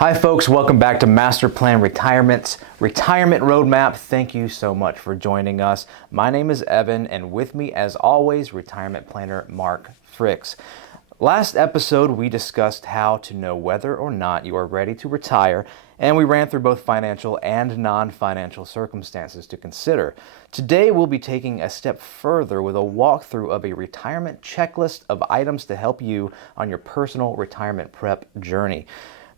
Hi folks, welcome back to MasterPlan Retirement's Retirement Roadmap. Thank you so much for joining us. My name is Evan, and with me as always, retirement planner Mark Fricks. Last episode we discussed how to know whether or not you are ready to retire, and we ran through both financial and non-financial circumstances to consider. Today we'll be taking a step further with a walkthrough of a retirement checklist of items to help you on your personal retirement prep journey.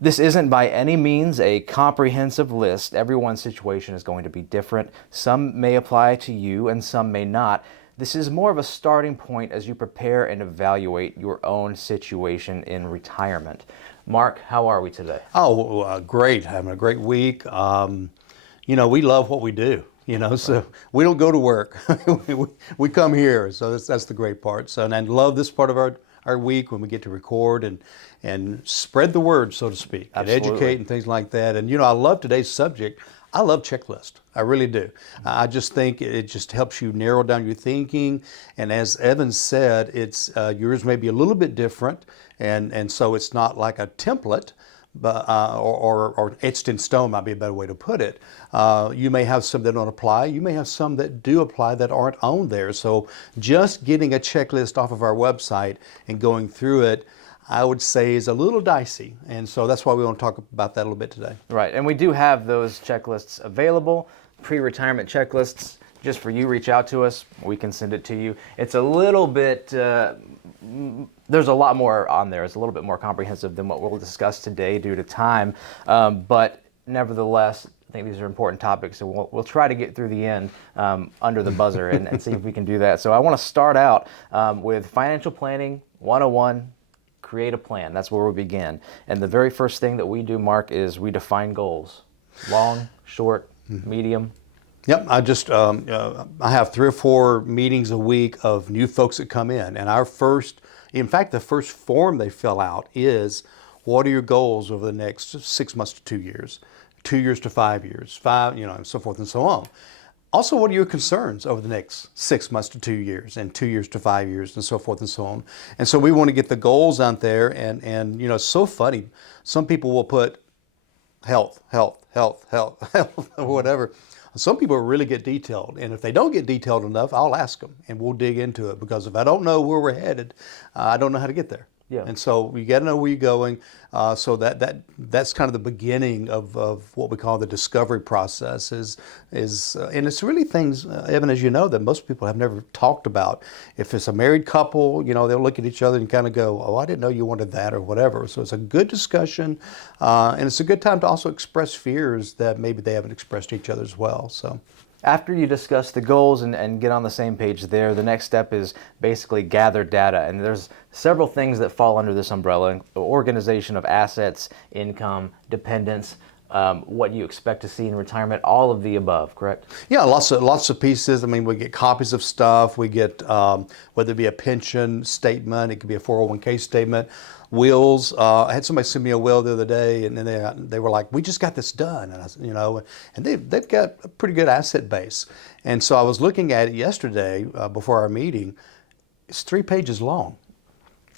This isn't by any means a comprehensive list. Everyone's situation is going to be different. Some may apply to you and some may not. This is more of a starting point as you prepare and evaluate your own situation in retirement. Mark, how are we today? Great. Having a great week. We love what we do. So we don't go to work. we come here. So that's the great part. So, and I love this part of our week when we get to record and spread the word, so to speak, and educate and things like that. And I love today's subject. I love checklist. I really do. I just think it just helps you narrow down your thinking. And as Evan said, it's yours may be a little bit different, and so it's not like a template, but or etched in stone might be a better way to put it. You may have some that don't apply. You may have some that do apply that aren't on there. So just getting a checklist off of our website and going through it, I would say, is a little dicey. And so that's why we want to talk about that a little bit today. Right, and we do have those checklists available, pre-retirement checklists. Just for you, reach out to us. We can send it to you. It's a little bit, there's a lot more on there. It's a little bit more comprehensive than what we'll discuss today due to time. But nevertheless, I think these are important topics, so we'll try to get through the end under the buzzer and see if we can do that. So I want to start out with Financial Planning 101. Create a plan. That's where we begin. And the very first thing that we do, Mark, is we define goals. Long, short, medium. Yep. I have 3 or 4 meetings a week of new folks that come in. And the first form they fill out is, what are your goals over the next 6 months to 2 years, 2 years to 5 years, and so forth and so on. Also, what are your concerns over the next 6 months to 2 years and 2 years to 5 years and so forth and so on. And so we want to get the goals out there and it's so funny. Some people will put health, or whatever. Some people really get detailed. And if they don't get detailed enough, I'll ask them and we'll dig into it, because if I don't know where we're headed, I don't know how to get there. Yeah. And so you got to know where you're going. So that's kind of the beginning of what we call the discovery process and it's really things, Evan, as you know, that most people have never talked about. If it's a married couple, they'll look at each other and kind of go, oh, I didn't know you wanted that or whatever. So it's a good discussion. And it's a good time to also express fears that maybe they haven't expressed to each other as well. So. After you discuss the goals and get on the same page there, the next step is basically gather data. And there's several things that fall under this umbrella: organization of assets, income, dependence, what you expect to see in retirement, all of the above, correct? Yeah, lots of pieces. I mean, we get copies of stuff. We get, whether it be a pension statement, it could be a 401k statement, wills. I had somebody send me a will the other day, and then they were like, "We just got this done," and and they've got a pretty good asset base. And so I was looking at it yesterday before our meeting. It's 3 pages long.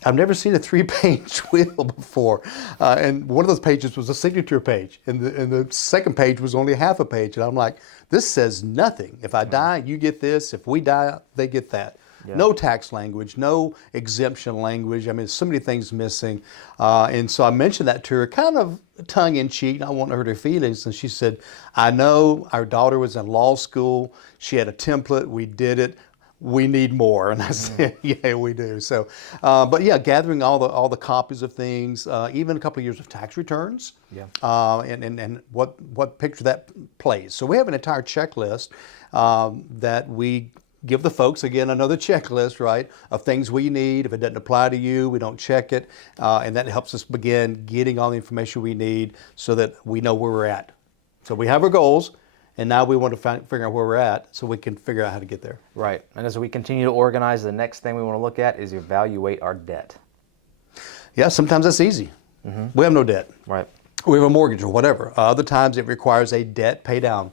I've never seen a 3-page will before, and one of those pages was a signature page, and the second page was only half a page. And I'm like, this says nothing. If I die, you get this. If we die, they get that. Yeah. No tax language, no exemption language. I mean, so many things missing. And so I mentioned that to her, kind of tongue-in-cheek. I want to hurt her feelings. And she said, I know, our daughter was in law school. She had a template. We did it. We need more. And I said, yeah, we do. So, but yeah, gathering all the copies of things, even a couple of years of tax returns, and what picture that plays. So we have an entire checklist that we give the folks, again, another checklist, right, of things we need. If it doesn't apply to you, we don't check it. And that helps us begin getting all the information we need so that we know where we're at. So we have our goals, and now we want to figure out where we're at so we can figure out how to get there. Right. And as we continue to organize, the next thing we want to look at is evaluate our debt. Yeah, sometimes that's easy. We have no debt. Right. We have a mortgage or whatever. Other times it requires a debt pay down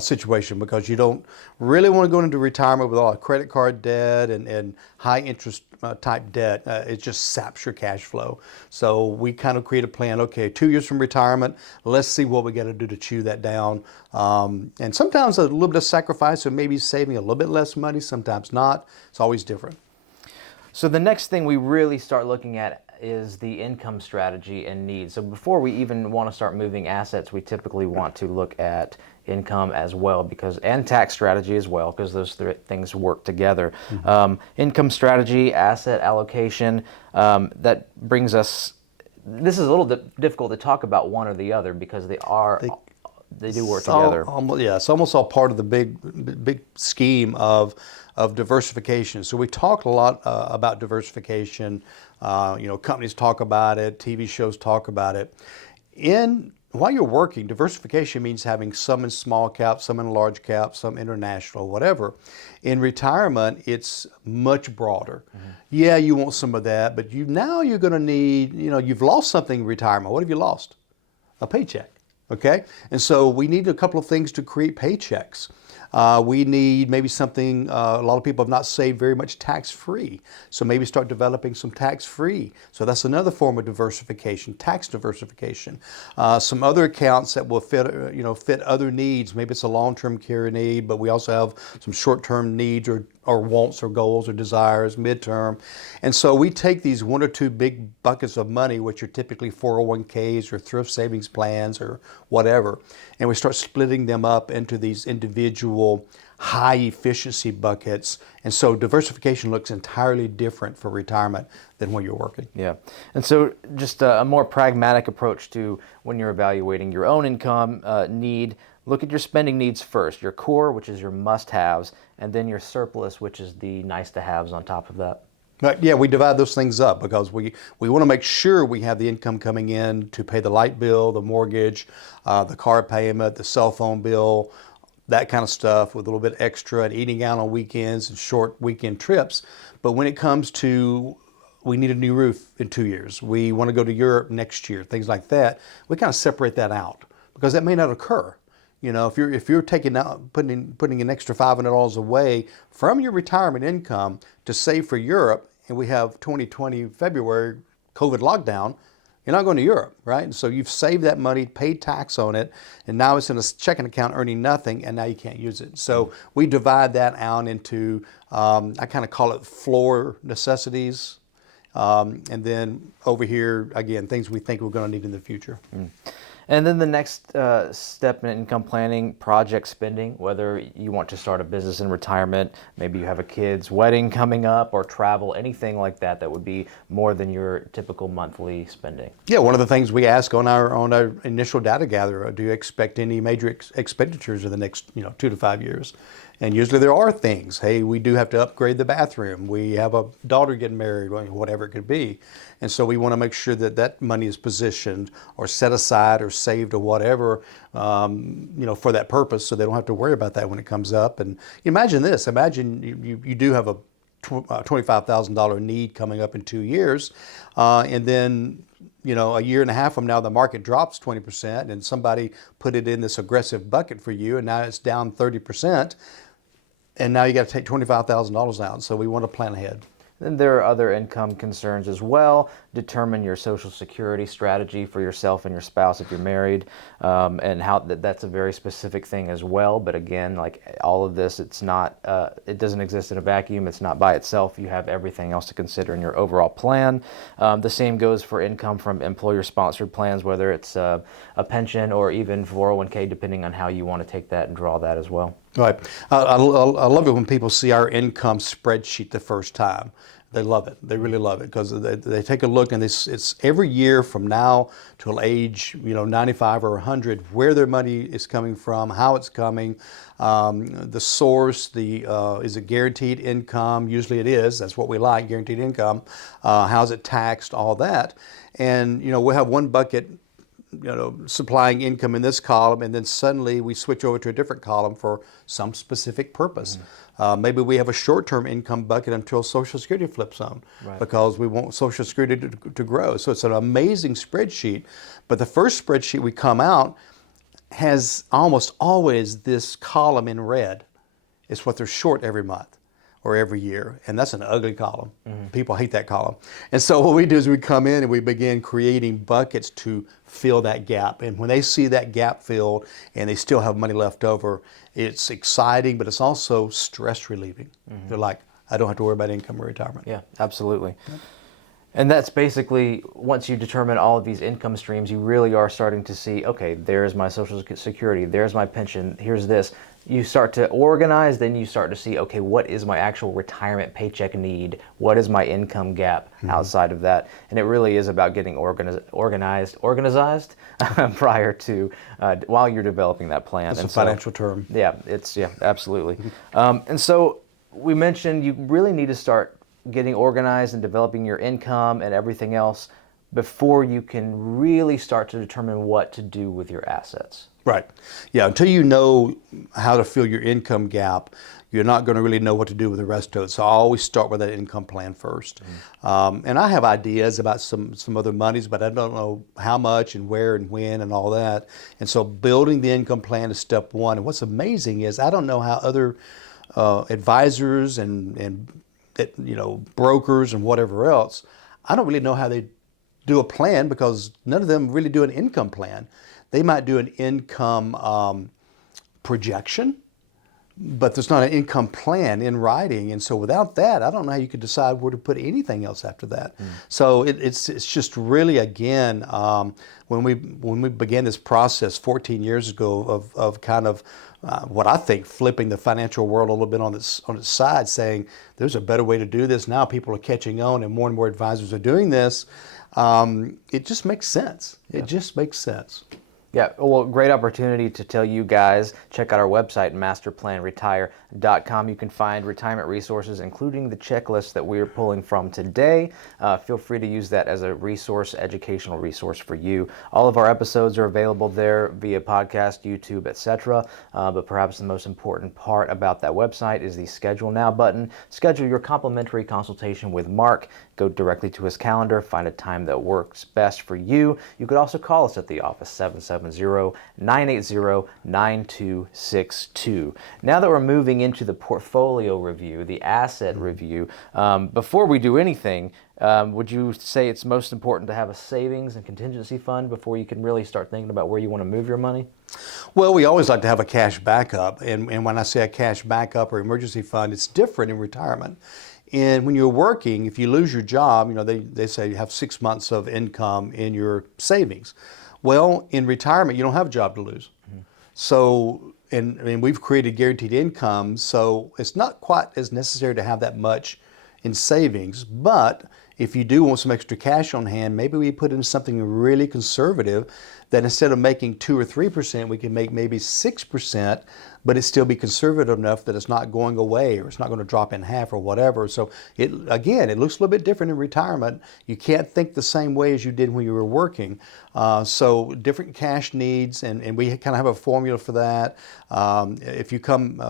situation, because you don't really want to go into retirement with all credit card debt and high interest type debt. It just saps your cash flow. So we kind of create a plan. Okay, 2 years from retirement, let's see what we got to do to chew that down. And sometimes a little bit of sacrifice, or maybe saving a little bit less money, sometimes not. It's always different. So the next thing we really start looking at is the income strategy and needs. So before we even want to start moving assets, we typically want to look at income as well, and tax strategy as well, because those things work together. Income strategy, asset allocation, that brings us, this is a little difficult to talk about one or the other, because they do work together. It's almost all part of the big scheme of diversification. So we talk a lot about diversification. Companies talk about it, TV shows talk about it. While you're working, diversification means having some in small cap, some in large cap, some international, whatever. In retirement, it's much broader. Yeah, you want some of that, but now you're going to need, you've lost something in retirement. What have you lost? A paycheck. Okay, and so we need a couple of things to create paychecks. We need maybe something, a lot of people have not saved very much tax-free, so maybe start developing some tax-free. So that's another form of diversification, tax diversification. Some other accounts that will fit other needs. Maybe it's a long-term care need, but we also have some short-term needs or wants or goals or desires, midterm. And so we take these one or two big buckets of money, which are typically 401ks or thrift savings plans or whatever, and we start splitting them up into these individual high efficiency buckets. And so diversification looks entirely different for retirement than when you're working. Yeah. And so just a more pragmatic approach to when you're evaluating your own income need, look at your spending needs first, your core, which is your must-haves, and then your surplus, which is the nice-to-haves on top of that. But yeah, we divide those things up because we want to make sure we have the income coming in to pay the light bill, the mortgage, the car payment, the cell phone bill, that kind of stuff, with a little bit extra, and eating out on weekends and short weekend trips. But when it comes to, we need a new roof in 2 years, we want to go to Europe next year, things like that, we kind of separate that out because that may not occur. If you're taking out, putting an extra $500 away from your retirement income to save for Europe, and we have 2020 February COVID lockdown, you're not going to Europe, right? And so you've saved that money, paid tax on it, and now it's in a checking account earning nothing, and now you can't use it. So we divide that out into, I kind of call it floor necessities, and then over here, again, things we think we're going to need in the future. And then the next step in income planning, project spending, whether you want to start a business in retirement, maybe you have a kid's wedding coming up, or travel, anything like that would be more than your typical monthly spending. Yeah, one of the things we ask on our initial data gatherer, do you expect any major expenditures in the next 2 to 5 years? And usually there are things. Hey, we do have to upgrade the bathroom. We have a daughter getting married, whatever it could be. And so we want to make sure that that money is positioned or set aside or saved or whatever, for that purpose, so they don't have to worry about that when it comes up. And imagine this. Imagine you do have a $25,000 need coming up in 2 years, and then a year and a half from now, the market drops 20%, and somebody put it in this aggressive bucket for you, and now it's down 30%, and now you got to take $25,000 out. So we want to plan ahead. Then there are other income concerns as well. Determine your Social Security strategy for yourself and your spouse if you're married, and how that's a very specific thing as well. But again, like all of this, it's not, it doesn't exist in a vacuum. It's not by itself. You have everything else to consider in your overall plan. The same goes for income from employer-sponsored plans, whether it's a pension or even 401k, depending on how you want to take that and draw that as well. Right. I love it when people see our income spreadsheet the first time. They love it. They really love it because they take a look, and it's every year from now till age 95 or 100, where their money is coming from, how it's coming, the source, is it guaranteed income? Usually it is. That's what we like, guaranteed income. How's it taxed? All that. And we'll have one bucket supplying income in this column, and then suddenly we switch over to a different column for some specific purpose. Maybe we have a short-term income bucket until Social Security flips on, right, because we want Social Security to grow. So it's an amazing spreadsheet. But the first spreadsheet we come out, has almost always this column in red. It's what they're short every month or every year, and that's an ugly column. People hate that column. And so what we do is we come in and we begin creating buckets to fill that gap. And when they see that gap filled and they still have money left over, it's exciting, but it's also stress relieving. They're like, I don't have to worry about income or retirement. Yeah, absolutely. And that's basically, once you determine all of these income streams, you really are starting to see, okay, there's my Social Security, there's my pension, here's this. You start to organize, then you start to see, okay, what is my actual retirement paycheck need? What is my income gap outside of that? And it really is about getting organized prior to, while you're developing that plan. It's a financial term. Yeah, absolutely. And so we mentioned you really need to start getting organized and developing your income and everything else before you can really start to determine what to do with your assets. Right. Yeah, until you know how to fill your income gap, you're not going to really know what to do with the rest of it. So I always start with that income plan first. And I have ideas about some other monies, but I don't know how much and where and when and all that. And so building the income plan is step one. And what's amazing is I don't know how other advisors and brokers and whatever else, I don't really know how they do a plan, because none of them really do an income plan. They might do an income projection, but there's not an income plan in writing. And so without that, I don't know how you could decide where to put anything else after that. So it's just really, again, when we began this process 14 years ago of kind of what I think flipping the financial world a little bit on its side, saying there's a better way to do this. Now people are catching on and more advisors are doing this. It just makes sense. It just makes sense. Yeah, well, great opportunity to tell you guys, check out our website, masterplanretire.com. You can find retirement resources, including the checklist that we're pulling from today. Feel free to use that as a resource, educational resource for you. All of our episodes are available there via podcast, YouTube, etc. But perhaps the most important part about that website is the Schedule Now button. Schedule your complimentary consultation with Mark. Go directly to his calendar, find a time that works best for you. You could also call us at the office, 770-980-9262. Now that we're moving into the portfolio review, the asset review, before we do anything, would you say it's most important to have a savings and contingency fund before you can really start thinking about where you want to move your money? Well, we always like to have a cash backup. And when I say a cash backup or emergency fund, it's different in retirement. And when you're working, if you lose your job, they say you have 6 months of income in your savings. Well, in retirement, you don't have a job to lose. So, and we've created guaranteed income, so it's not quite as necessary to have that much in savings. But if you do want some extra cash on hand, maybe we put in something really conservative that instead of making 2 or 3%, we can make maybe 6%, but it still be conservative enough that it's not going away or it's not going to drop in half or whatever. So it looks a little bit different in retirement. You can't think the same way as you did when you were working. So different cash needs, and we kind of have a formula for that. If you come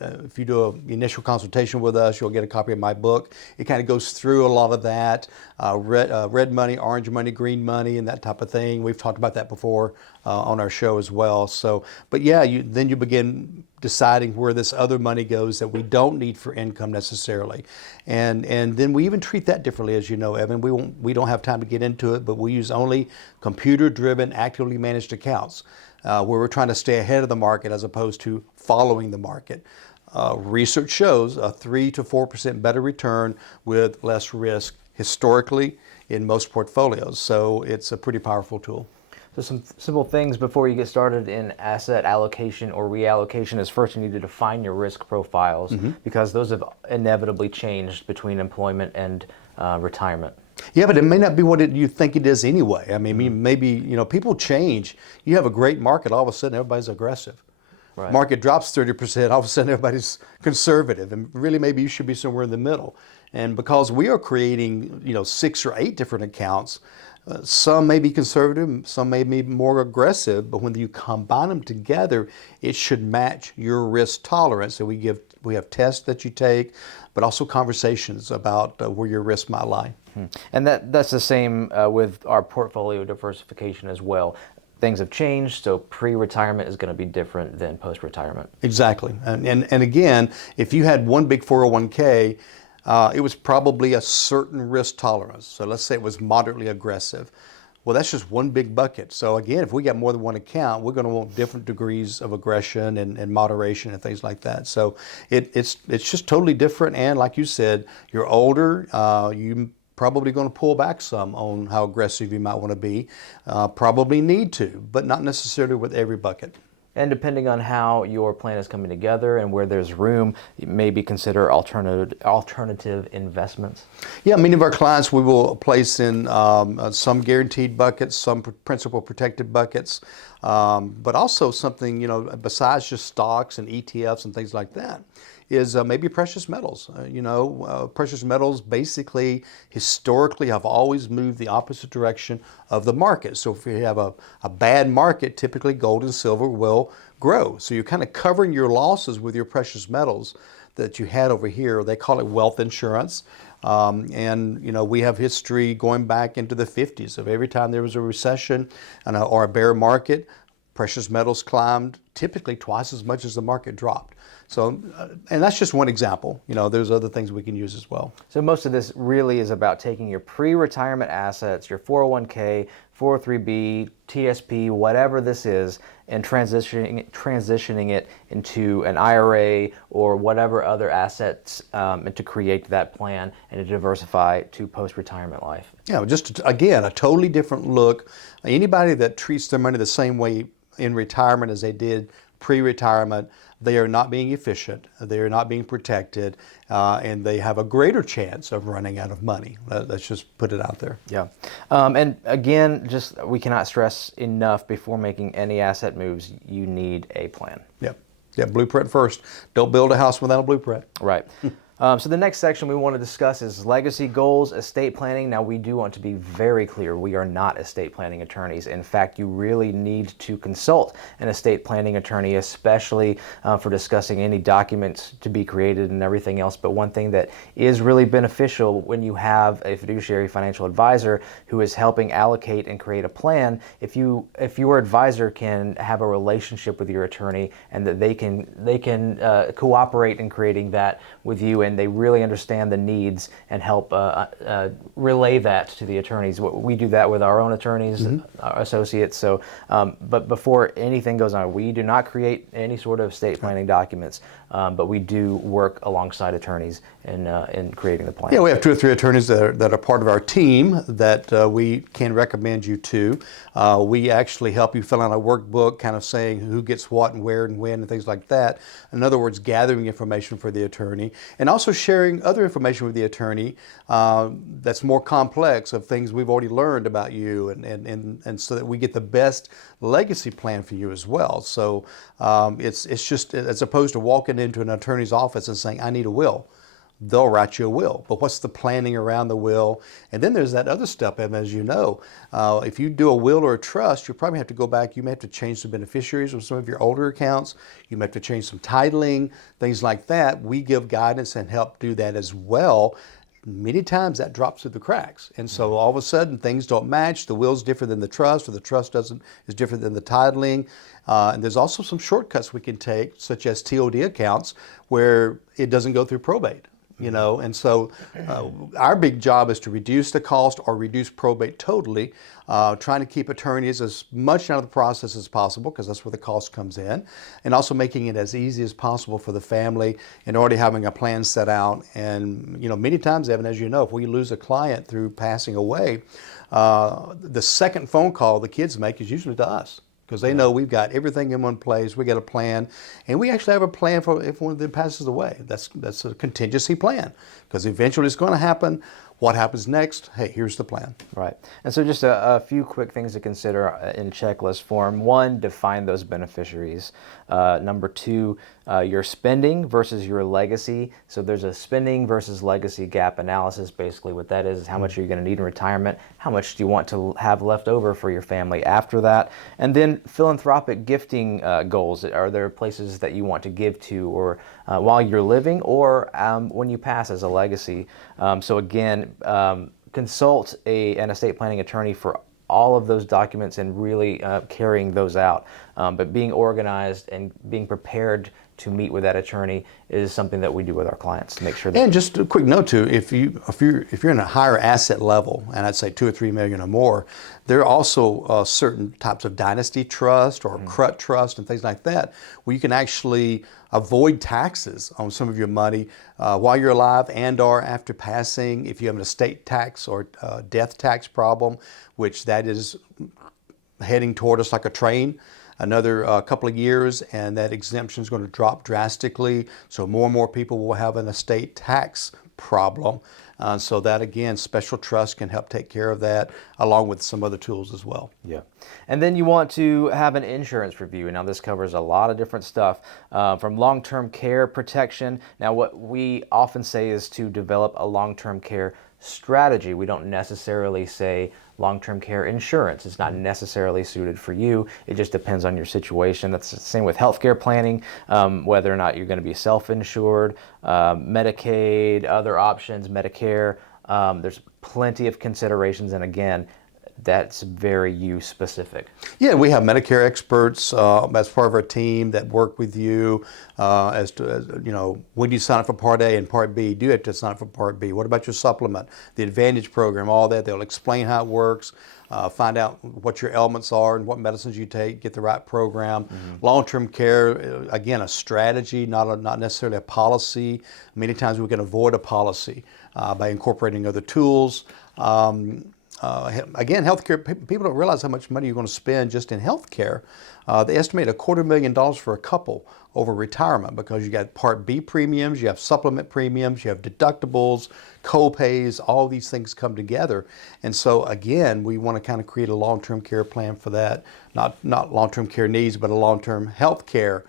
if you do an initial consultation with us, you'll get a copy of my book. It kind of goes through a lot of that, red money, orange money, green money, and that type of thing. We've talked about that before on our show as well. So, but yeah, then you begin deciding where this other money goes that we don't need for income necessarily, and then we even treat that differently, as you know, Evan. We don't have time to get into it, but we use only computer-driven, actively managed accounts where we're trying to stay ahead of the market as opposed to following the market. Research shows a 3 to 4% better return with less risk historically in most portfolios. So it's a pretty powerful tool. So some simple things before you get started in asset allocation or reallocation is first you need to define your risk profiles because those have inevitably changed between employment and retirement. Yeah, but it may not be what you think it is anyway. I mean, maybe, people change. You have a great market, all of a sudden everybody's aggressive. Right. Market drops 30%, all of a sudden everybody's conservative, and really maybe you should be somewhere in the middle. And because we are creating, 6 or 8 different accounts, some may be conservative, some may be more aggressive, but when you combine them together, it should match your risk tolerance. So we have tests that you take, but also conversations about where your risk might lie. And that's the same with our portfolio diversification as well. things have changed, so pre-retirement is going to be different than post-retirement. Exactly. And again, if you had one big 401k, it was probably a certain risk tolerance. So let's say it was moderately aggressive. Well, that's just one big bucket. So again, if we got more than one account, we're going to want different degrees of aggression and moderation and things like that. So it's just totally different. And like you said, you're older, you probably going to pull back some on how aggressive you might want to be. Probably need to, but not necessarily with every bucket. And depending on how your plan is coming together and where there's room, maybe consider alternative investments. Yeah, many of our clients we will place in some guaranteed buckets, some principal protected buckets, but also something, besides just stocks and ETFs and things like that, is maybe precious metals. Precious metals basically historically have always moved the opposite direction of the market. So if you have a bad market, typically gold and silver will grow. So you're kind of covering your losses with your precious metals that you had over here. They call it wealth insurance. We have history going back into the 50s of every time there was a recession or a bear market, precious metals climbed typically twice as much as the market dropped. So, and that's just one example. There's other things we can use as well. So most of this really is about taking your pre-retirement assets, your 401k, 403b, TSP, whatever this is, and transitioning it into an IRA or whatever other assets, and to create that plan and to diversify to post-retirement life. Yeah, just again, a totally different look. Anybody that treats their money the same way in retirement as they did pre-retirement, they are not being efficient, they are not being protected, and they have a greater chance of running out of money. Let's just put it out there. Yeah. And again, we cannot stress enough, before making any asset moves, you need a plan. Yep. Yeah, blueprint first. Don't build a house without a blueprint. Right. So the next section we want to discuss is legacy goals, estate planning. Now, we do want to be very clear, we are not estate planning attorneys. In fact, you really need to consult an estate planning attorney, especially for discussing any documents to be created and everything else. But one thing that is really beneficial when you have a fiduciary financial advisor who is helping allocate and create a plan, if your advisor can have a relationship with your attorney and that they can cooperate in creating that with you, and they really understand the needs and help relay that to the attorneys. We do that with our own attorneys, our associates. So, but before anything goes on, we do not create any sort of estate planning documents, but we do work alongside attorneys in creating the plan. Yeah, we have 2 or 3 attorneys that are part of our team that we can recommend you to. We actually help you fill out a workbook, kind of saying who gets what and where and when and things like that. In other words, gathering information for the attorney, and also sharing other information with the attorney that's more complex, of things we've already learned about you, and so that we get the best legacy plan for you as well. So it's just, as opposed to walking into an attorney's office and saying, I need a will. They'll write you a will, but what's the planning around the will? And then there's that other step, Evan, as you know. If you do a will or a trust, you probably have to go back. You may have to change some beneficiaries with some of your older accounts. You may have to change some titling, things like that. We give guidance and help do that as well. Many times that drops through the cracks. And so all of a sudden things don't match. The will's different than the trust, or the trust is different than the titling. And there's also some shortcuts we can take, such as TOD accounts, where it doesn't go through probate. And so our big job is to reduce the cost or reduce probate totally, trying to keep attorneys as much out of the process as possible, because that's where the cost comes in, and also making it as easy as possible for the family and already having a plan set out. And, many times, Evan, as you know, if we lose a client through passing away, the second phone call the kids make is usually to us, because they know we've got everything in one place. We got a plan, and we actually have a plan for if one of them passes away. That's a contingency plan, because eventually it's going to happen. What happens next? Hey, here's the plan. Right. And so just a few quick things to consider in checklist form. 1, define those beneficiaries. Number 2, your spending versus your legacy. So there's a spending versus legacy gap analysis. Basically what that is how much are you going to need in retirement? How much do you want to have left over for your family after that? And then philanthropic gifting goals. Are there places that you want to give to, or while you're living, or when you pass as a legacy? So again, consult an estate planning attorney for all of those documents and really carrying those out. But being organized and being prepared to meet with that attorney is something that we do with our clients to make sure that. And just a quick note too, if you're in a higher asset level, and I'd say 2 or 3 million or more, there are also certain types of dynasty trust or CRUT trust and things like that, where you can actually avoid taxes on some of your money while you're alive and/or after passing. If you have an estate tax or death tax problem, which that is heading toward us like a train. Another couple of years, and that exemption is going to drop drastically. So more and more people will have an estate tax problem. So that, again, special trust can help take care of that, along with some other tools as well. Yeah. And then you want to have an insurance review. Now, this covers a lot of different stuff, from long-term care protection. Now, what we often say is to develop a long-term care strategy. We don't necessarily say long-term care insurance. It's not necessarily suited for you. It just depends on your situation. That's the same with healthcare planning, whether or not you're going to be self-insured, Medicaid, other options, Medicare. There's plenty of considerations, and again, that's very you specific. Yeah, we have Medicare experts as part of our team that work with you as to, when do you sign up for Part A and Part B? Do you have to sign up for Part B? What about your supplement, the Advantage program, all that? They'll explain how it works, find out what your ailments are and what medicines you take, get the right program. Long-term care, again, a strategy, not necessarily a policy. Many times we can avoid a policy by incorporating other tools. Again, healthcare, people don't realize how much money you're going to spend just in healthcare. They estimate $250,000 for a couple over retirement, because you got Part B premiums, you have supplement premiums, you have deductibles, co-pays, all these things come together. And so again, we want to kind of create a long-term care plan for that, not long-term care needs, but a long-term health care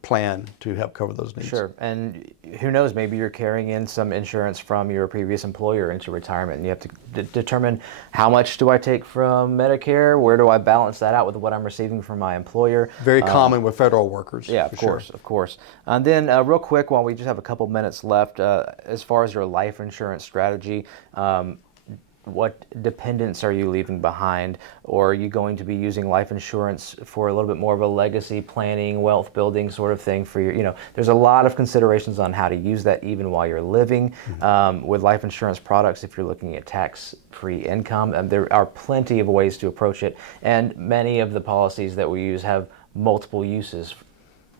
plan to help cover those needs. Sure. And who knows, maybe you're carrying in some insurance from your previous employer into retirement, and you have to determine, how much do I take from Medicare? Where do I balance that out with what I'm receiving from my employer? Very common with federal workers. Yeah, of course. And then real quick, while we just have a couple minutes left, as far as your life insurance strategy, what dependents are you leaving behind? Or are you going to be using life insurance for a little bit more of a legacy planning, wealth building sort of thing for your, there's a lot of considerations on how to use that even while you're living. With life insurance products, if you're looking at tax-free income, and there are plenty of ways to approach it. And many of the policies that we use have multiple uses.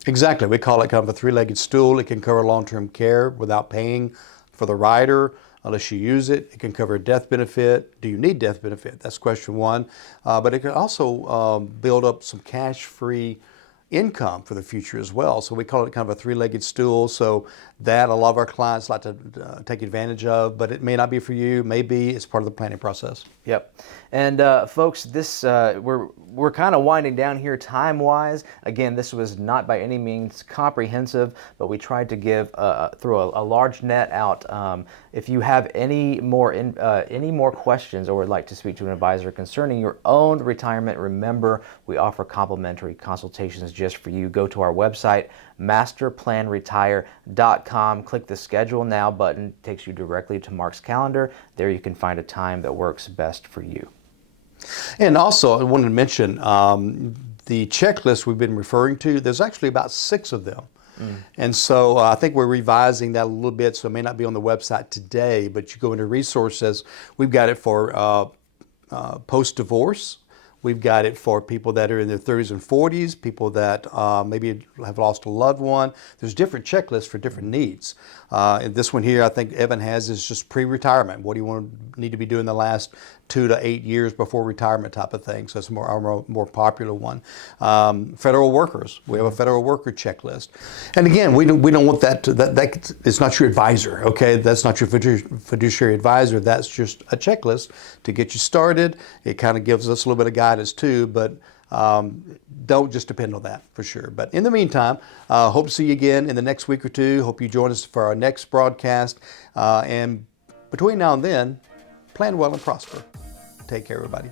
Exactly. We call it kind of a three-legged stool. It can cover long-term care without paying for the rider unless you use it. It can cover a death benefit. Do you need death benefit? That's question one. But it can also build up some cash-free income for the future as well. So we call it kind of a three-legged stool. So that a lot of our clients like to take advantage of, but it may not be for you. Maybe it's part of the planning process. Yep. And folks, this we're kind of winding down here time-wise. Again, this was not by any means comprehensive, but we tried to give through a large net out. If you have any more questions or would like to speak to an advisor concerning your own retirement, remember we offer complimentary consultations just for you. Go to our website, MasterPlanRetire.com. Click the Schedule Now button. It takes you directly to Mark's calendar. There you can find a time that works best for you. And also, I wanted to mention the checklist we've been referring to. There's actually about 6 of them. And so I think we're revising that a little bit, so it may not be on the website today, but you go into resources. We've got it for post-divorce. We've got it for people that are in their 30s and 40s, people that maybe have lost a loved one. There's different checklists for different needs. And this one here, I think Evan has, is just pre-retirement. What do you need to be doing the last 2 to 8 years before retirement type of thing. So it's our more popular one. Federal workers. We have a federal worker checklist. And again, we don't want that it's not your advisor, okay? That's not your fiduciary advisor. That's just a checklist to get you started. It kind of gives us a little bit of guidance too, but don't just depend on that for sure. But in the meantime, hope to see you again in the next week or two. Hope you join us for our next broadcast. And between now and then, plan well and prosper. Take care, everybody.